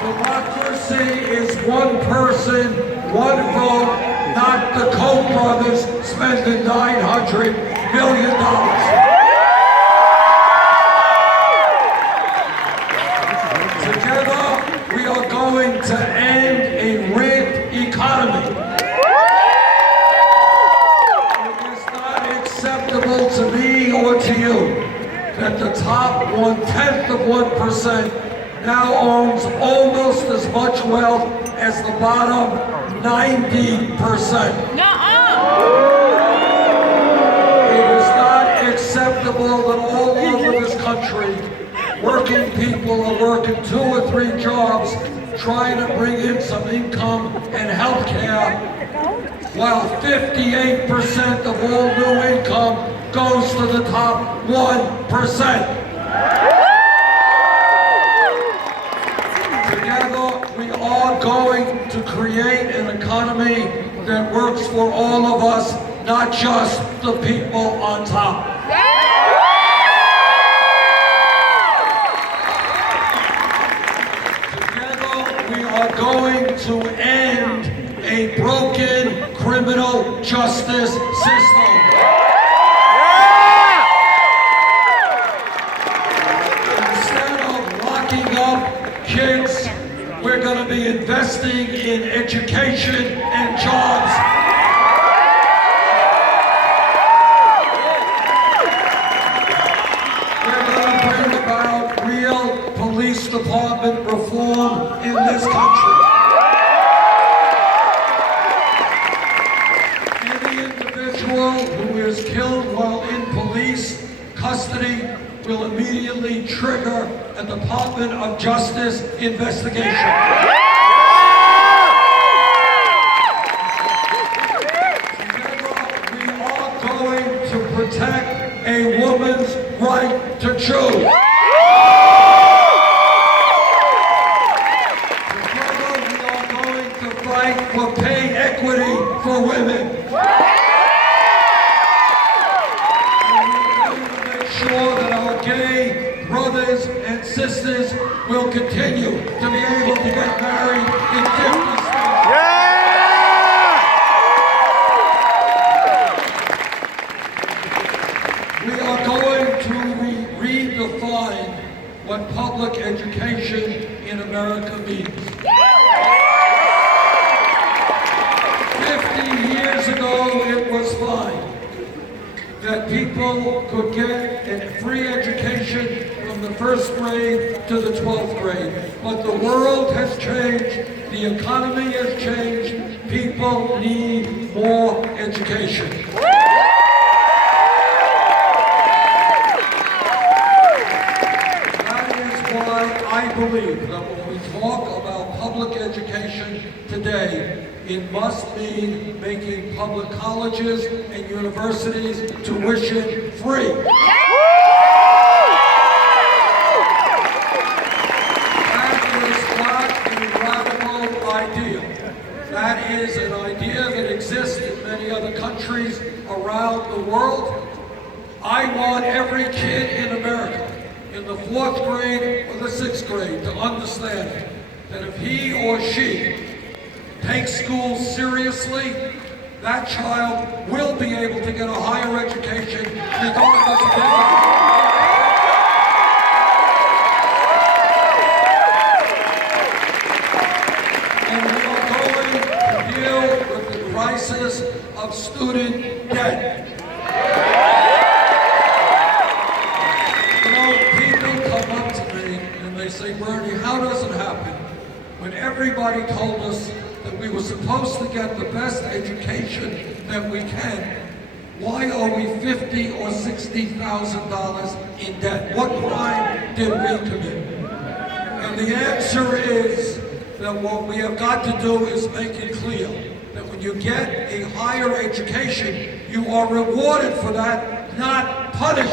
Democracy is one person, one vote, not the Koch brothers spending $900 million. Together, we are going to end a rigged economy. It is not acceptable to me or to you that the top 1/10 of 1% now owns almost as much wealth as the bottom 90%. It is not acceptable that all over this country, working people are working 2 or 3 jobs trying to bring in some income and health care, while 58% of all new income goes to the top 1%. Together, we are going to create an economy that works for all of us, not just the people on top. Together, we are going to end a broken criminal justice system. Instead of locking up kids, we're going to be investing in education and jobs. We're going to bring about real police department reform in this country. Any individual who is killed while in police custody will immediately trigger a Department of Justice investigation. Together, we are going to protect a woman's right to choose. Together, we are going to fight for pay equity for women. Sure that our gay brothers and sisters will continue to be able to get married in 50 states. We are going to redefine what public education in America means. 50 years ago, it was fine that people could get a free education from the 1st grade to the 12th grade. But the world has changed, the economy has changed, people need more education. That is why I believe that when we talk about public education today, it must mean making public colleges and universities tuition free. That is not a radical idea. That is an idea that exists in many other countries around the world. I want every kid in America, in the 4th grade or the 6th grade, to understand that if he or she takes school seriously, that child will be able to get a higher education regardless of income. And we are going to deal with the crisis of student debt. You know, people come up to me and they say, Bernie, how does it happen when everybody told us that we were supposed to get the best education that we can? Why are we $50,000 or $60,000 in debt? What crime did we commit? And the answer is that what we have got to do is make it clear that when you get a higher education, you are rewarded for that, not punished.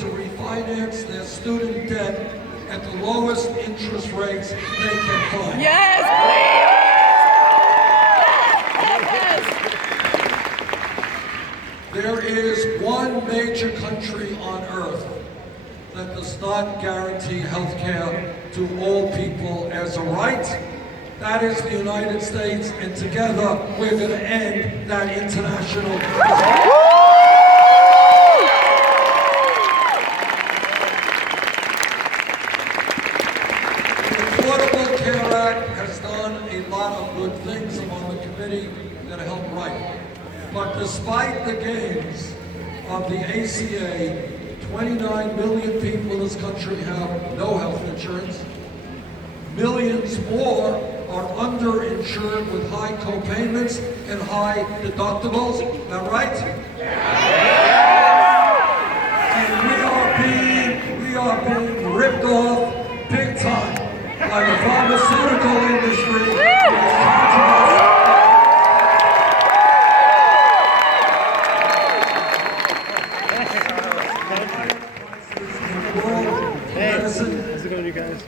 Refinance their student debt at the lowest interest rates they can find. Yes, please! Yes! There is one major country on earth that does not guarantee health care to all people as a right. That is the United States, and together we're going to end that international. The Affordable Care Act has done a lot of good things among the committee that help right. But despite the gains of the ACA, 29 million people in this country have no health insurance. Millions more are underinsured with high co-payments and high deductibles. Is that right? And we are being ripped off big time by the pharmaceutical industry.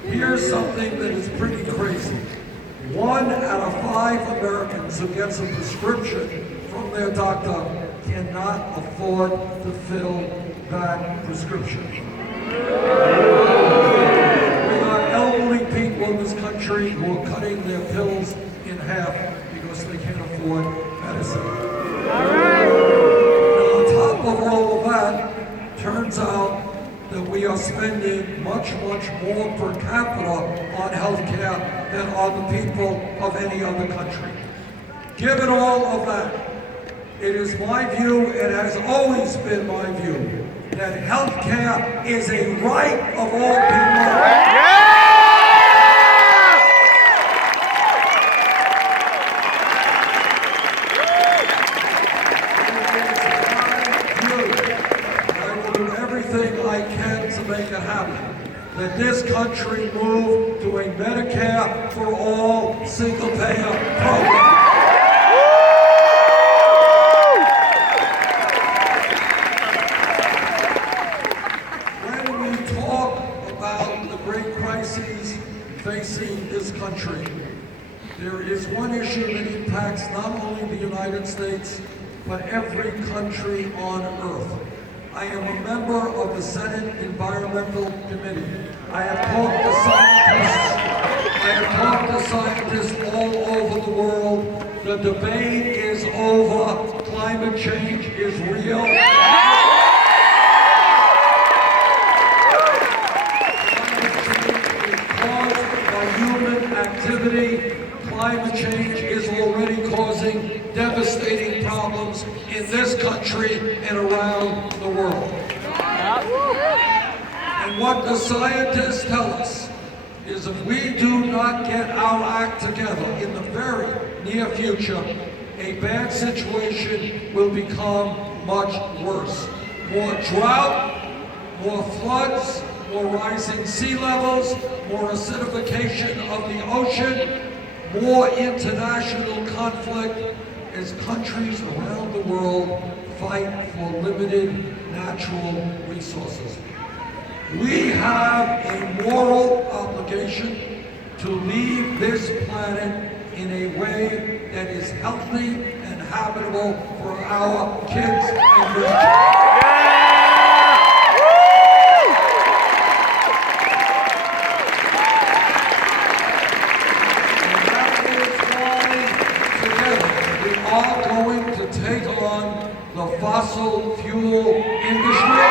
Here's something that is pretty crazy. 1 out of 5 Americans who gets a prescription from their doctor cannot afford to fill that prescription. We got elderly people in this country who are cutting their pills in half because they can't afford medicine. And on top of all of that, turns out that we are spending much, much more per capita on health care than are the people of any other country. Given all of that, it is my view, it has always been my view, that health care is a right of all people. I can to make it happen. That this country move to a Medicare for all single-payer program. When we talk about the great crises facing this country, there is one issue that impacts not only the United States, but every country on earth. I am a member of the Senate Environmental Committee. I have talked to scientists all over the world. The debate is over. Climate change is real. Climate change is caused by human activity. Climate change is already causing devastating problems in this country and around the world. And what the scientists tell us is if we do not get our act together in the very near future, a bad situation will become much worse. More drought, more floods, more rising sea levels, more acidification of the ocean, more international conflict as countries around the world fight for limited natural resources. We have a moral obligation to leave this planet in a way that is healthy and habitable for our kids and grandchildren. Are going to take on the fossil fuel industry.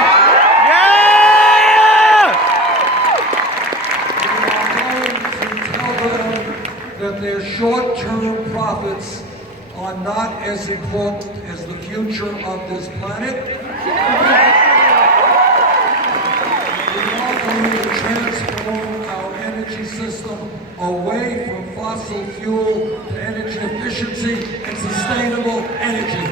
We are going to tell them that their short-term profits are not as important as the future of this planet. We are going to transform our energy system away from fossil fuel to energy efficiency and sustainable energy.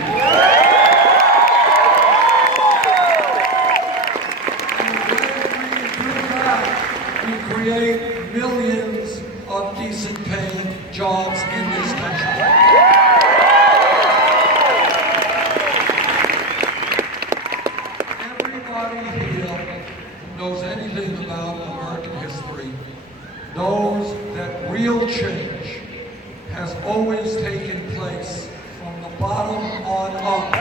And when we do that, we create millions of decent paying jobs in this country. Everybody here who knows anything about American history knows that real change has always taken place from the bottom on up.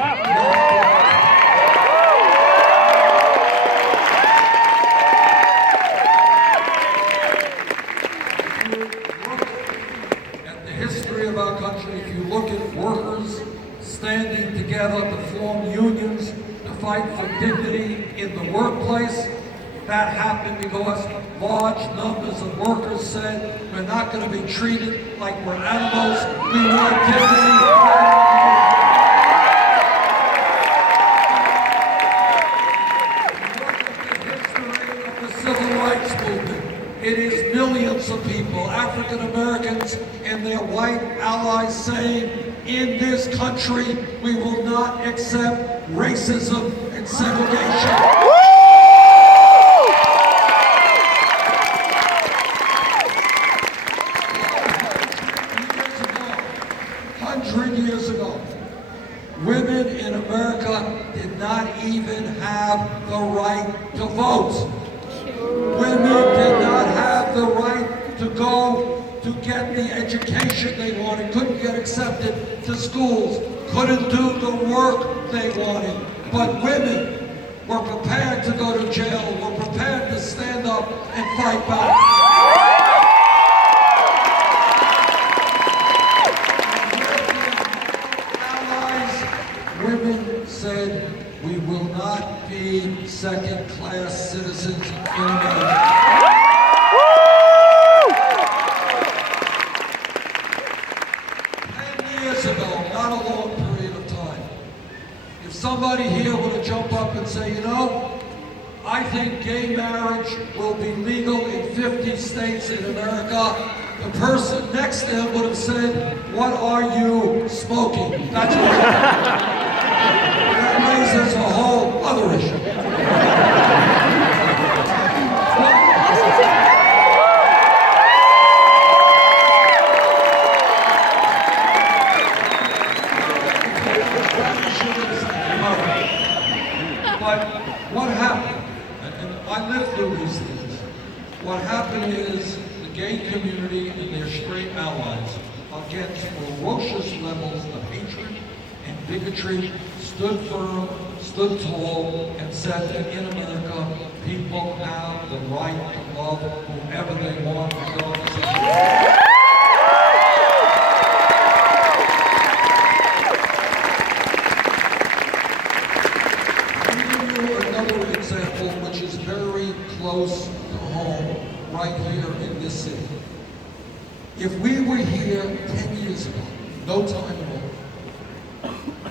standing together to form unions, to fight for dignity in the workplace. That happened because large numbers of workers said, we're not going to be treated like we're animals. We want dignity. It is millions of people, African Americans and their white allies, saying, in this country, we will not accept racism and segregation. 100 years ago, women in America did not even have the right to vote. Women did not have the right to go to get the education they wanted, couldn't get accepted to schools, couldn't do the work they wanted. But women were prepared to go to jail, were prepared to stand up and fight back. Allies, women said, we will not be second-class citizens in America. 10 years ago, not a long period of time, if somebody here were to jump up and say, you know, I think gay marriage will be legal in 50 states in America, the person next to him would have said, what are you smoking? That's what that raises a whole other issue. But what happened, and I lived through these things, what happened is the gay community and their straight allies, against ferocious levels of hatred and bigotry, stood firm, stood tall, and said that in America, people have the right to love whoever they want, regardless of their example, which is very close to home, right here in this city. If we were here 10 years ago, no time at all,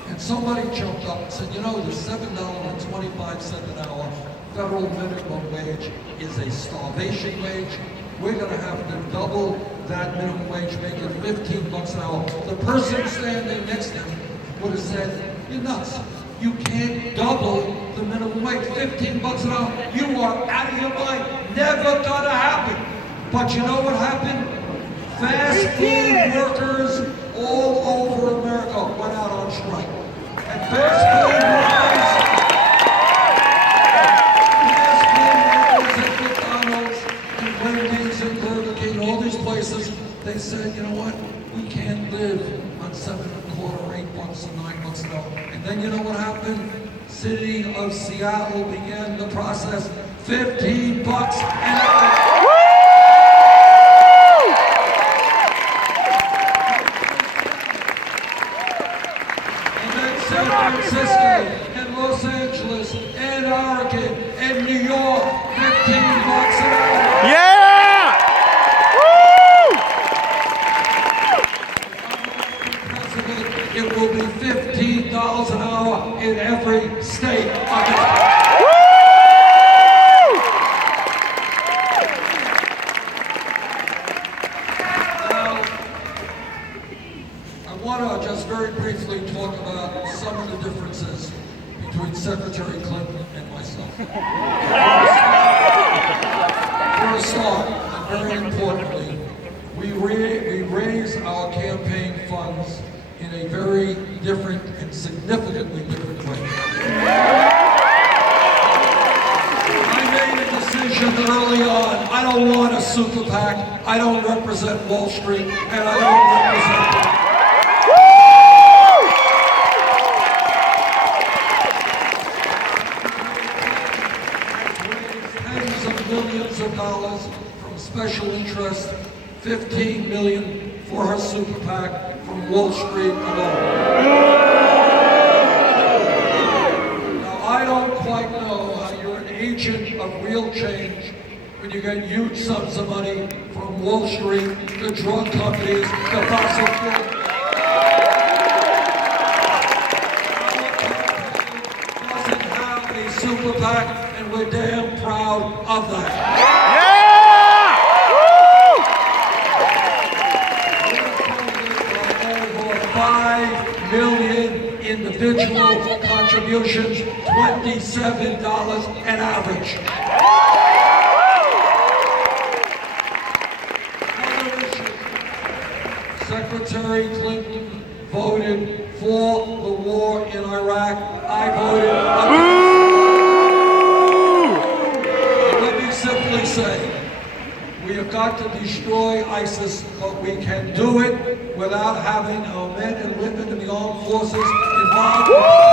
and somebody jumped up and said, you know, the $7.25 an hour federal minimum wage is a starvation wage. We're going to have to double that minimum wage, make it 15 bucks an hour. The person standing next to him would have said, you're nuts. You can't double the minimum wage, 15 bucks an hour. You are out of your mind. Never gonna happen. But you know what happened? Fast food workers all over America went out on strike. And fast food workers at McDonald's and Wendy's and Burger King, all these places, they said, you know what? We can't live on $7.25, $8, $9 an hour. And then you know what happened? City of Seattle began the process, 15 bucks an hour. And then San Francisco and Los Angeles and Oregon and New York, 15 bucks an hour. Yeah! It will be $15 an hour in every state. Now, I want to just very briefly talk about some of the differences between Secretary Clinton and myself. For a start, and very importantly, we raise our campaign funds in a very different and significantly different way. I made a decision early on. I don't want a super PAC. I don't represent Wall Street, and I don't represent tens of millions of dollars from special interest, $15 million for her super PAC from Wall Street alone. when you get huge sums of money from Wall Street, the drug companies, the fossil fuel. Doesn't have a super PAC, and we're damn proud of that. Over 5 million individual contributions, $27 an average. Secretary Clinton voted for the war in Iraq. I voted against. Let me simply say, we have got to destroy ISIS, but we can do it without having our men and women in the armed forces involved.